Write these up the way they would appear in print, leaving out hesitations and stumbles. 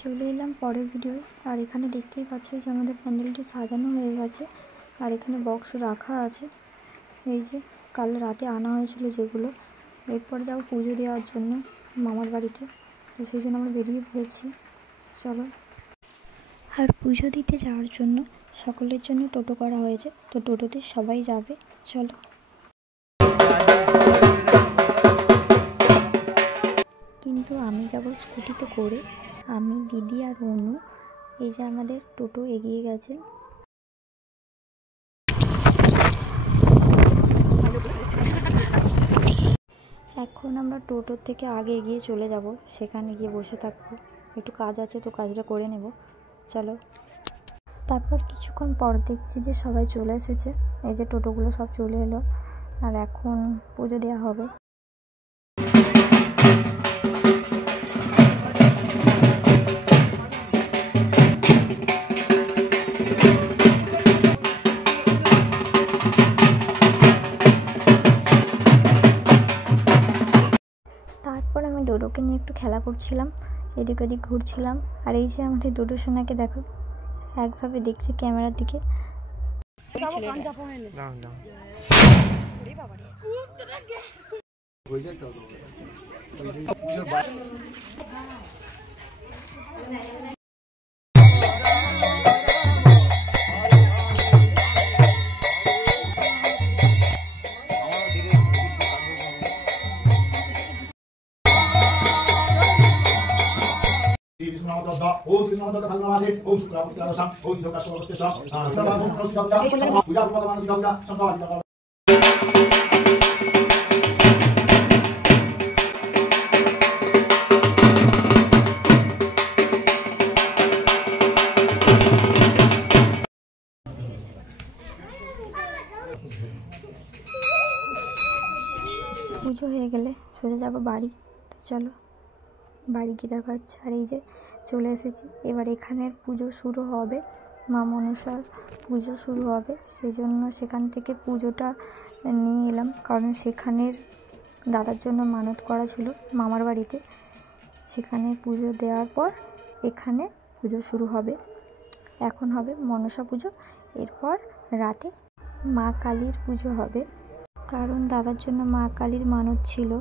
চলে এলাম পরের ভিডিও। আর এখানে দেখতেই পাচ্ছ যে আমাদের প্যান্ডেলটি সাজানো হয়ে গেছে, আর এখানে বক্স রাখা আছে। এই যে কাল রাতে আনা হয়েছিল যেগুলো, এরপরে যাবো পুজো দেওয়ার জন্য মামার বাড়িতে, তো সেই জন্য আমরা বেরিয়ে পড়েছি। চলো। আর পুজো দিতে যাওয়ার জন্য সকলের জন্য টোটো করা হয়েছে, তো টোটোতে সবাই যাবে। চলো। কিন্তু আমি যাব স্কুটিতে করে, আমি, দিদি আর অনু। এই যে আমাদের টোটো এগিয়ে গেছে। এখন আমরা টোটোর থেকে আগে এগিয়ে চলে যাব, সেখানে গিয়ে বসে থাকবো। একটু কাজ আছে, তো কাজটা করে নেব। চলো। তারপর কিছুক্ষণ পর দেখছি যে সবাই চলে এসেছে। এই যে টোটোগুলো সব চলে এলো, আর এখন পুজো দেওয়া হবে। তারপর আমি ডোডোকে নিয়ে একটু খেলা করছিলাম, এদিক ওদিক ঘুরছিলাম। আর এই যে আমাদের ডোডো সোনাকে দেখো, একভাবে দেখছে ক্যামেরার দিকে। পুজো হয়ে গেলে সোজা যাবো বাড়ি। তো চলো বাড়ি গিয়ে দেখা হচ্ছে। আর এই যে চলে এসেছি, এবার এখানের পুজো শুরু হবে, মা মনসার পুজো শুরু হবে। সেই জন্য সেখান থেকে পুজোটা নিয়ে এলাম, কারণ সেখানের দাদার জন্য মানত করা ছিল মামার বাড়িতে। সেখানে পুজো দেওয়ার পর এখানে পুজো শুরু হবে। এখন হবে মনসা পুজো, এরপর রাতে মা কালীর পুজো হবে, কারণ দাদার জন্য মা কালীর মানত ছিল।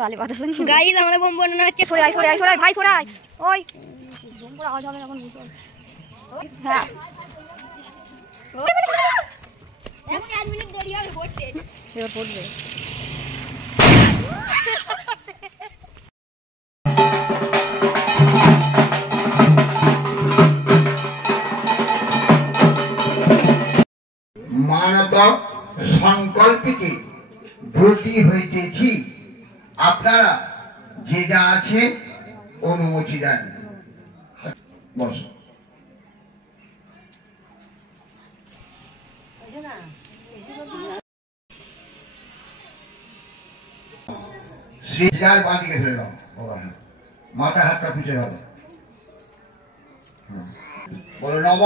গালি বাতাস গাইস, আমাদের বোম বানানো হচ্ছে। সরে আয়, সরে আয়, সরে আয় ভাই, সরে আয়। ওই বোম করে আওয়াজ হবে এখন। হ্যাঁ, এখন 1 মিনিট দেরি হবে পড়তে। এবার পড়বে। মানত সংকল্পিতে ব্রতী হইতেছি, আপনারা যে যা আছে অনুমতি দেন। বস। শ্রীজার বাঁদিকে ফেলে দাও বাবা, মাথা হাতটা পুজো হবে। বলো নম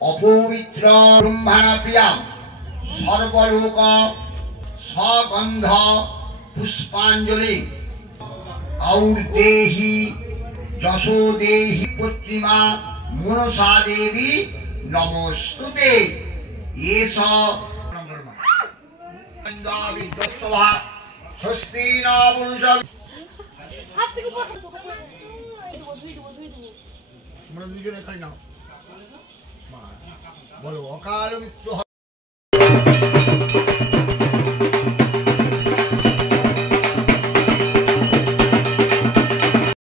অপবিত্র ব্রহ্মণা প্রিয়া সর্বলোক সগন্ধ পুষ্পাঞ্জলি ঔর্দেহি যশোদেহি পুত্রিমা মনসা দেবী নমস্তুতে। এষ স্বস্তি না পুরুষ। তোমরা দুজনে খালি নাও। বলো অকাল মৃত্যু